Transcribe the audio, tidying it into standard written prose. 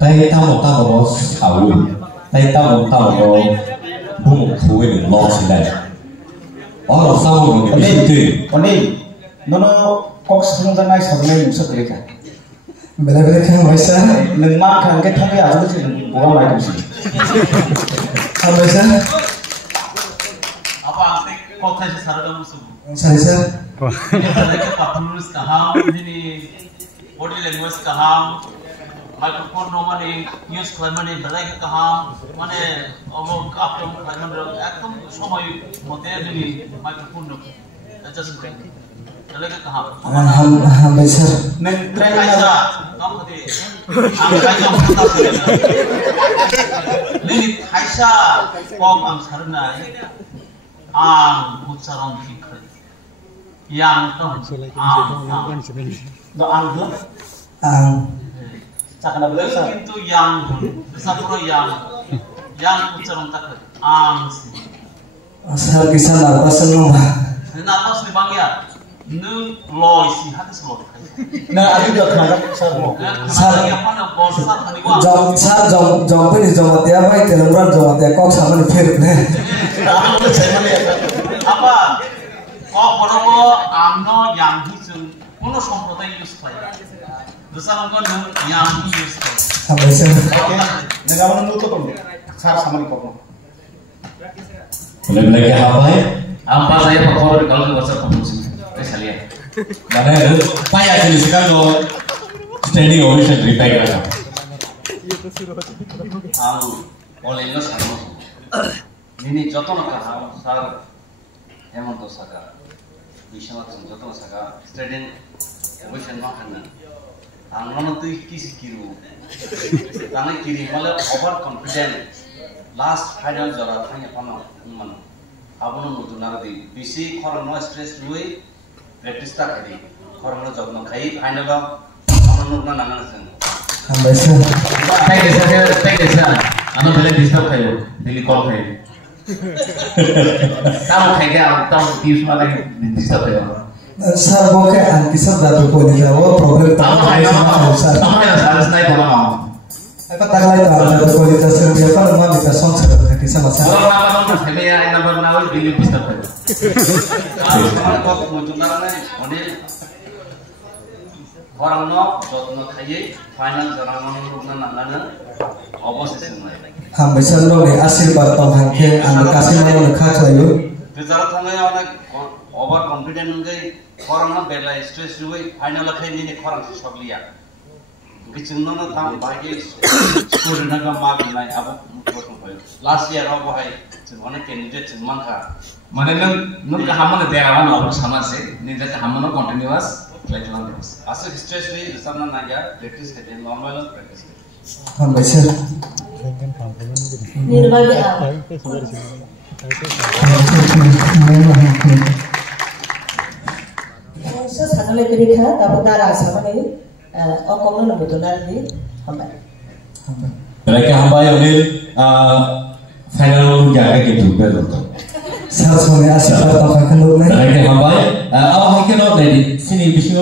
đây tao có thảo luận đây tao có bung thú để lo gì đây ở sau một cái gì tuyệt còn đi nó có không ra ngay sau này một số cái cả bela kan baisa đừng mang thằng cái thằng cái áo chứ bukan lại cái gì kan baisa apa antek kota sih sarada musuh saisa ini patunus kaham ini body language kaham microphone no mane use klan mane belai kaham mane omong kapten klan mane ekdom সময় মতে ini microphone no just break belai kaham ham baisa neng tren Kaisa, kamu tadi, ang Kaisa mantap sih. Ini Kaisa, kong ang sarana, ang ucaran fikir, yang tuh, do ang do ang cakna betul sa itu yang, sapuro yang ucaran tak, ang sih. asal kisah narpasan no ba Ini napas di bang ya, nung loy sih, hati loy. na adi do khana sa mo Kenapa apa nih bos sar tadi wah? jom pe ni jom atia bai telembran jom atia kok sama ni fer ne ang do saya mane Apa? Kok boro amno yang hijau, kono সম্প্রদায় ইউজ করে। দুসালাম কোন yang use করে। ham baisa nega mane nuto to sar samani ko boleh lagi apa ya Apa saya perform kalau ke WhatsApp promosi? Saya lihat. mana payah jadi sekarang lo standing ovation reply kira Tahu oleh lo sama. Ini joto na kaham sar emon to saka. Bishamat joto saka standing ovation ma kana. Anglono tu kisi kiru. Tane kiri malah over confident. Last final jara thanya pano man. Abono mutu naradi bisi khorno stress lui practice ta kari khorno jogno khai final amano na nangana sen Hambai sir. Thank you sir. Ano balik disturb kayo, daily call kayo. Tahu kayak tahu views mana disturb kayo. Sir, boke anti sir datu ko ni jawa problem Tahu kayak sir. Tahu kayak harus naik orang. Apa taglay ta datu ko ni sir dia pa naman kita song sir kita sama sir. Kalau nama nama saya yang number menawar daily disturb kayo. Kalau sekarang kau muncul mana nih, model orang no, jatuh kaye, final jarang orang nana, opposite semua. Hambai sir no ni asyirwad tong hangke ang kasih mau nakha thayo. Bicara tentang orang over confident enggak, orang bela stress juga, final kayak ini orang sesuatu lihat. Kecil nona tahu bagi student agak makin naik, apa mungkin last year apa hai, sebenarnya candidate cuma kah. Mana nung kehaman itu yang awal orang sama sih, ni jadi kehaman orang continuous. Asal stress ni, sama naga, practice kerja normal practice. Hambai sir. Ni bagi apa? Saya sana lagi kerja, tapi darah sama ni, orang nak betul nanti, hambai. Mereka hambai Onil final jaga gitu betul. Sir, soalnya asyirwad tong hangke no ni. Mereka hambai, awak mungkin orang dari sini bising